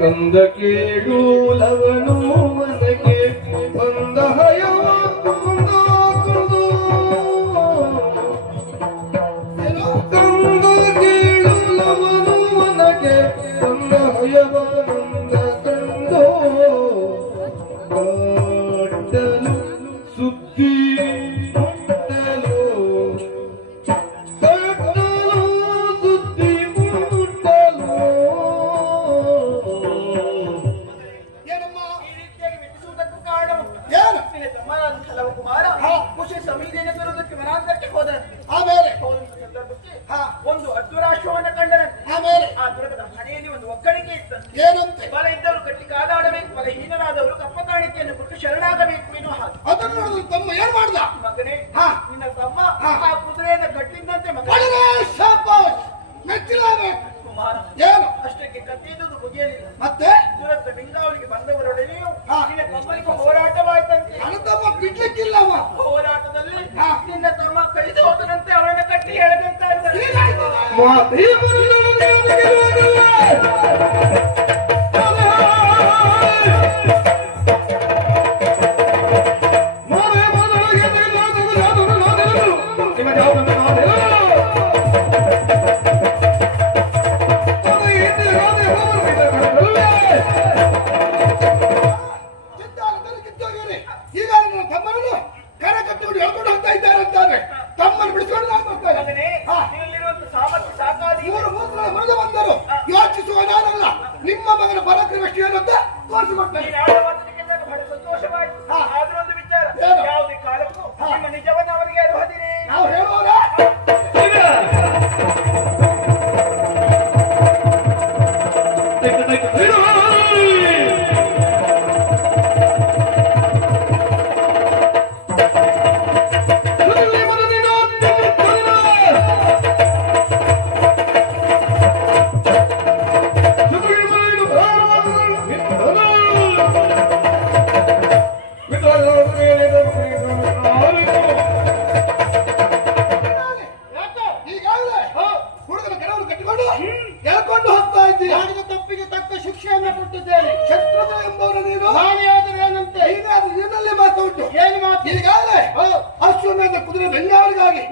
ಕಂದ ಕೇಳು ಲವನು ಮನಗೆ ಬಂದ ಹಯವ ಕುಂದ ಕುಂದು ಕಂದ ಕೇಳು ಲವನು ಮನಗೆ ಬಂದ ಹಯವ ನಂದ ಕಂದೋ ಕಟ್ಟಲು ಸುದ್ದಿ ಮುಟ್ಟಲು ಸುದ್ದಿ ಮುಟ್ಟಲು ಖುಷಿ ಸಮೀದೇನ ತರುವುದಕ್ಕೆ ಮನಾಂತರಕ್ಕೆ ಹೋದನು. ಆಮೇಲೆ ಒಂದು ಅದ್ದುರಾಶ್ವವನ್ನು ಕಂಡನು. ಆಮೇಲೆ ಆ ದುರ್ಗದ ಹಣೆಯಲ್ಲಿ ಒಂದು ಒಕ್ಕಣಿಕೆ ಇತ್ತು. ಏನಂತೆ? ಬಲ ಇದ್ದವರು ಗಟ್ಟಿ ಕಾದಾಡಬೇಕು, ಬಲಹೀನರಾದವರು ಕಪ್ಪ ಕಾಣಿಕೆಯನ್ನು ಕೊಟ್ಟು ಶರಣಾಗಬೇಕು ಎನ್ನುವ ಹಾಗೆ. ಅದನ್ನು ನೋಡಿದ್ರೆ ತಮ್ಮ ಏನ್ ಮಾಡ್ದ? ಮಗನೇ, ನಿನ್ನ ತಮ್ಮ ಆ ಕುದುರೆಯನ್ನು ಕಟ್ಟಿದ್ದಂತೆ ಮೆಚ್ಚಿಲಾಗಬೇಕು. ಕುಮಾರ ಏನು ಅಷ್ಟಕ್ಕೆ ಕಟ್ಟಿದ್ದುದು ಮುಗಿಯಲಿಲ್ಲ. ಮತ್ತೆ ದುರಂತ ಬೆಂಗಾವಲಿಗೆ ಬಂದವರೊಡನೆಯೂ ನಿನ್ನ ತಮ್ಮನಿಗೆ ಹೋರಾಟವಾಯ್ತಂತೆ. ನನ್ನ ತಮ್ಮ ಬಿಡ್ಲಿಕ್ಕಿಲ್ಲವ. ಹೋರಾಟದಲ್ಲಿ ನಿನ್ನ ತಮ್ಮ ಕೈ ಸೋತನಂತೆ ಅವರನ್ನು ಕಟ್ಟಿ ಎಳೆದಂತಾಯ್ತು. ಈಗ ನನ್ನ ತಮ್ಮನನ್ನು ಕರ ಕಟ್ಟಿಕೊಂಡು ಹೇಳ್ಕೊಂಡು ಹೋಗ್ತಾ ಇದ್ದಾರೆ ಅಂತಾರೆ. ತಮ್ಮನ್ನು ಬಿಡಿಸಿಕೊಂಡು ನಾನು ಬರ್ತಾರೆ. ಸಾಮರ್ಥ್ಯ ಸಾಕಾಗಿ ಮೂರು ಮೂತ್ರ ಮನದ ಬಂದರು. ಯೋಚಿಸುವ ನಾನಲ್ಲ, ನಿಮ್ಮ ಮಗನ ಪರಾಕ್ರಮ ಎಷ್ಟು ಏನು ಅಂತ ತೋರಿಸಿಕೊಡ್ತೇನೆ. ಬಹಳ ಸಂತೋಷವಾಯಿತು. ಆದ್ರೂ ಒಂದು ವಿಚಾರ, ಯಾವುದೇ ಕಾಲಕ್ಕೂ ನಿಮ್ಮ ನಿಜವನ್ನು ಅವರಿಗೆ ಅರಿಹದಿರಿ. ನಾವು ಹೇಳುವವರ ಎಳ್ಕೊಂಡು ಹೋಗ್ತಾ ಇದ್ದೀರಿ. ಮಾಡಿದ ತಪ್ಪಿಗೆ ತಕ್ಕ ಶಿಕ್ಷೆಯನ್ನು ಕೊಟ್ಟಿದ್ದೇನೆ. ಶತ್ರುಘ್ನ ಎಂಬವರು ನೀನು. ನಾನೇ ಆದ್ರೆ ಏನಂತೆ? ನೀನಲ್ಲಿ ಮಾತು ಉಂಟು. ಏನು ಮಾತು? ಈಗಾಗಲೇ ಅಶ್ವಮೇಧ ಕುದುರೆ ಬೆಂಗಾವಲಿಗಾಗಿ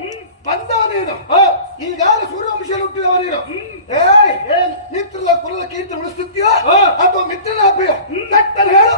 ಬಂದವ ನೀನು. ಈಗಾಗಲೇ ಸೂರ್ಯವಂಶದಲ್ಲಿ ಹುಟ್ಟಿದವ ನೀನು. ಮಿತ್ರದ ಕುಲದ ಕೀರ್ತಿ ಉಳಿಸುತ್ತೀಯ ಅಥವಾ ಮಿತ್ರನ ಅಭಯ ತಟ್ಟನ್ನು ಹೇಳು.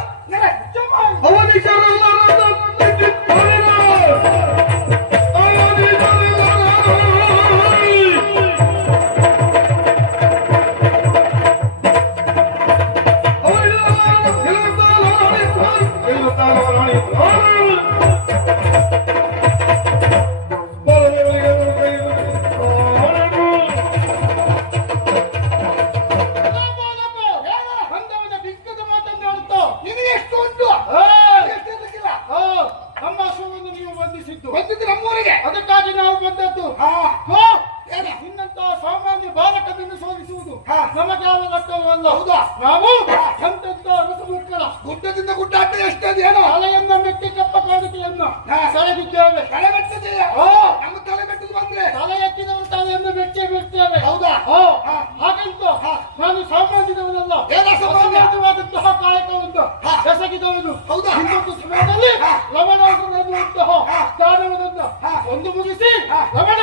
ಬಂದವನ ಬಿಕ್ಕದ ಮಾತನ್ನಾಡುತ್ತೋ ನಿನಗೆ ಎಷ್ಟು ಉಂಟು? ಎಷ್ಟಿದ್ದಕ್ಕಿಲ್ಲ. ನಮ್ಮ ಅಶ್ವವನ್ನು ನೀವು ಬಂಧಿಸಿದ್ದು ಬಂದಿದ್ದು ನಮ್ಮೂರಿಗೆ. ಅದಕ್ಕಾಗಿ ನಾವು ಬಂದದ್ದು. ಏನು? ನಿನ್ನಂತಹ ಸಾಮಾನ್ಯ ಬಾಲಕನನ್ನು ಸೋಲಿಸುವುದು ನಮಗೆ ಯಾವ ಘಟ್ಟವಲ್ಲ. ಹೌದಾ? ನಾವು ಎಂತೆಂತ ರಸಮುಕ್ಕಳ ಗುಡ್ಡದಿಂದ ಗುಡ್ಡಾಟ ಎಷ್ಟೇನು? ತಲೆಯನ್ನ ಮೆಟ್ಟಿ ಕಪ್ಪ ಕಾಣಿಕೆಯನ್ನು ಸೆಳೆದಿದ್ದೇವೆ. ತಲೆಮೆಟ್ಟದೆಯಾ? ನಮ್ಮ ತಲೆಮೆಟ್ಟದು ಬಂದ್ರೆ ತಲೆ ಎತ್ತಿದವರು ತಲೆಯನ್ನು ಮೆಚ್ಚೇ ಬಿಡ್ತೇವೆ. ಹೌದಾ? ಹಾಗಂತ ನಾನು ಸಾಮಾನ್ಯದವನಲ್ಲ. ಅಸಾಮಾನ್ಯವಾದಂತಹ ಕಾಯಕವನ್ನು ಎಸಗಿದವನು. ಹೌದಾ? ಇನ್ನೊಂದು ಸಮಯದಲ್ಲಿ ಲವಣಾಸುರನಂತಹ ದಾನವನನ್ನು ಒಂದು ಮುಗಿಸಿ ಲವಣ